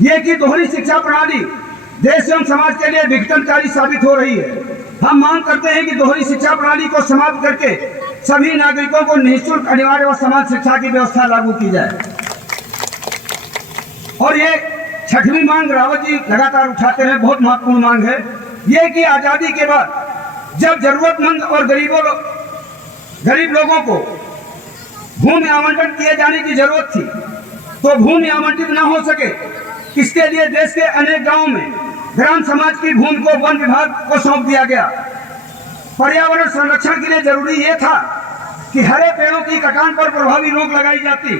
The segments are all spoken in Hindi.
ये कि दोहरी शिक्षा प्रणाली देश एवं समाज के लिए विघटनकारी साबित हो रही है। हम मांग करते हैं कि दोहरी शिक्षा प्रणाली को समाप्त करके सभी नागरिकों को निःशुल्क अनिवार्य व समान शिक्षा की व्यवस्था लागू की जाए। और ये छठवीं मांग रावत जी लगातार उठाते हैं, बहुत महत्वपूर्ण मांग है। ये कि आजादी के बाद जब जरूरतमंद और गरीब लोगों को भूमि आवंटन किए जाने की जरूरत थी, तो भूमि आवंटित न हो सके, इसके लिए देश के अनेक गांवों में ग्राम समाज की भूमि को वन विभाग को सौंप दिया गया। पर्यावरण संरक्षण के लिए जरूरी यह था कि हरे पेड़ों की कटान पर प्रभावी रोक लगाई जाती।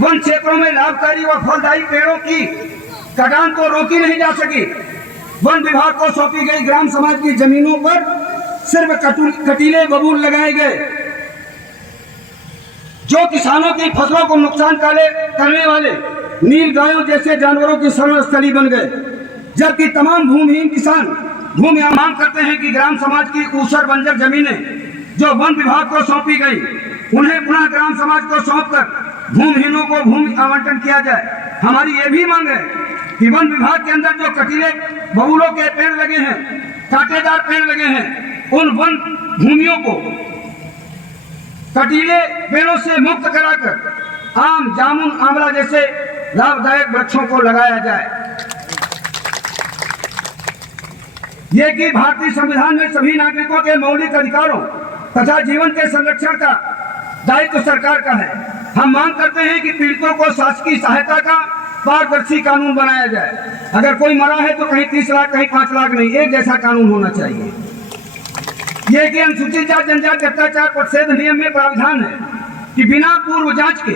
वन क्षेत्रों में लाभकारी व फलदायी पेड़ों की कटान तो रोकी नहीं जा सकी। वन विभाग को सौंपी गई ग्राम समाज की जमीनों पर सिर्फ कटीले बबूल लगाए गए, जो किसानों की फसलों को नुकसान करने वाले नील गायों जैसे जानवरों की शरण स्थली बन गए। जबकि तमाम भूमिहीन किसान भूमि मांग करते हैं कि ग्राम समाज की ऊसर बंजर जमीनें जो वन विभाग को सौंपी गई, उन्हें पुनः ग्राम समाज को सौंपकर भूमिहीनों को भूमि आवंटन किया जाए। हमारी ये भी मांग है कि वन विभाग के अंदर जो कटीले बबूलों के पेड़ लगे हैं, कांटेदार पेड़ लगे हैं, उन वन भूमियों को कटीले पेड़ों से मुक्त कराकर आम, जामुन, आंवला जैसे लाभदायक वृक्षों को लगाया जाए। ये कि भारतीय संविधान में सभी नागरिकों के मौलिक अधिकारों तथा जीवन के संरक्षण का दायित्व सरकार का है। हम मांग करते हैं कि पीड़ितों को शासकीय सहायता का पारदर्शी कानून बनाया जाए। अगर कोई मरा है तो कहीं 30 लाख, कहीं 5 लाख नहीं, एक जैसा कानून होना चाहिए। ये कि अनुसूचित जाति जनजाति अत्याचार प्रतिषेध अधिनियम में प्रावधान है कि बिना पूर्व जांच के,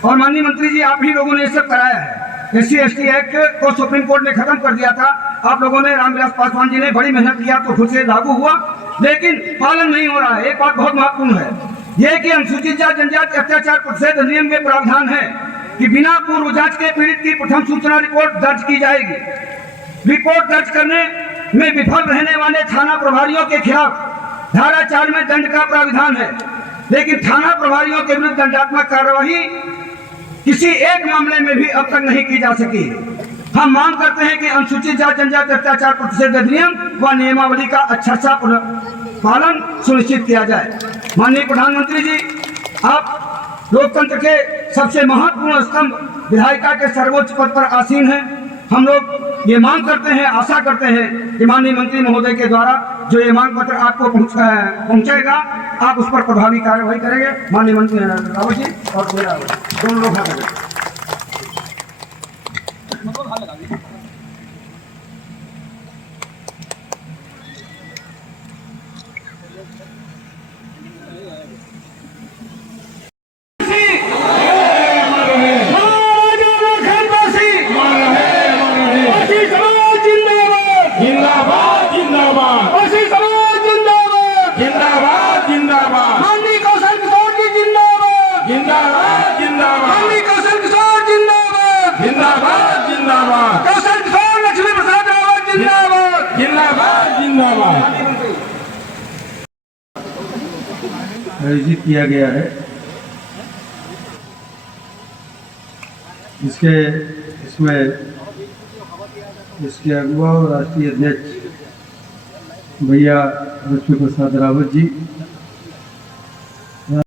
और माननीय मंत्री जी आप ही लोगों ने ये सब कराया है, SC/ST एक्ट को सुप्रीम कोर्ट ने खत्म कर दिया था। आप लोगों ने, रामविलास पासवान जी ने बड़ी मेहनत किया तो खुद से लागू हुआ, लेकिन पालन नहीं हो रहा है। एक बात बहुत महत्वपूर्ण है, यह कि अनुसूचित जाति जनजाति अत्याचार प्रतिषेध अधिनियम में प्रावधान है कि बिना पूर्व जांच के पीड़ित की प्रथम सूचना रिपोर्ट दर्ज की जाएगी। रिपोर्ट दर्ज करने में विफल रहने वाले थाना प्रभारियों के खिलाफ धारा 4 में दंड का प्राविधान है, लेकिन थाना प्रभारियों के विरुद्ध दंडात्मक कार्यवाही किसी एक मामले में भी अब तक नहीं की जा सकी। हम मांग करते हैं कि अनुसूचित जाति जनजाति अत्याचार प्रतिषेध अधिनियम व नियमावली का अच्छा सा पालन सुनिश्चित किया जाए। माननीय प्रधानमंत्री जी, आप लोकतंत्र के सबसे महत्वपूर्ण स्तंभ विधायिका के सर्वोच्च पद पर आसीन हैं। हम लोग ये मांग करते हैं, आशा करते हैं कि माननीय मंत्री महोदय के द्वारा जो ये मांग पत्र आपको पहुंचेगा, आप उस पर प्रभावी कार्यवाही करेंगे। माननीय मंत्री रावत जी और मेरा दोनों लोग हाथ लगा आयोजित किया गया है। इसमें इसके अगुवा और राष्ट्रीय अध्यक्ष भैया लक्ष्मी प्रसाद रावत जी,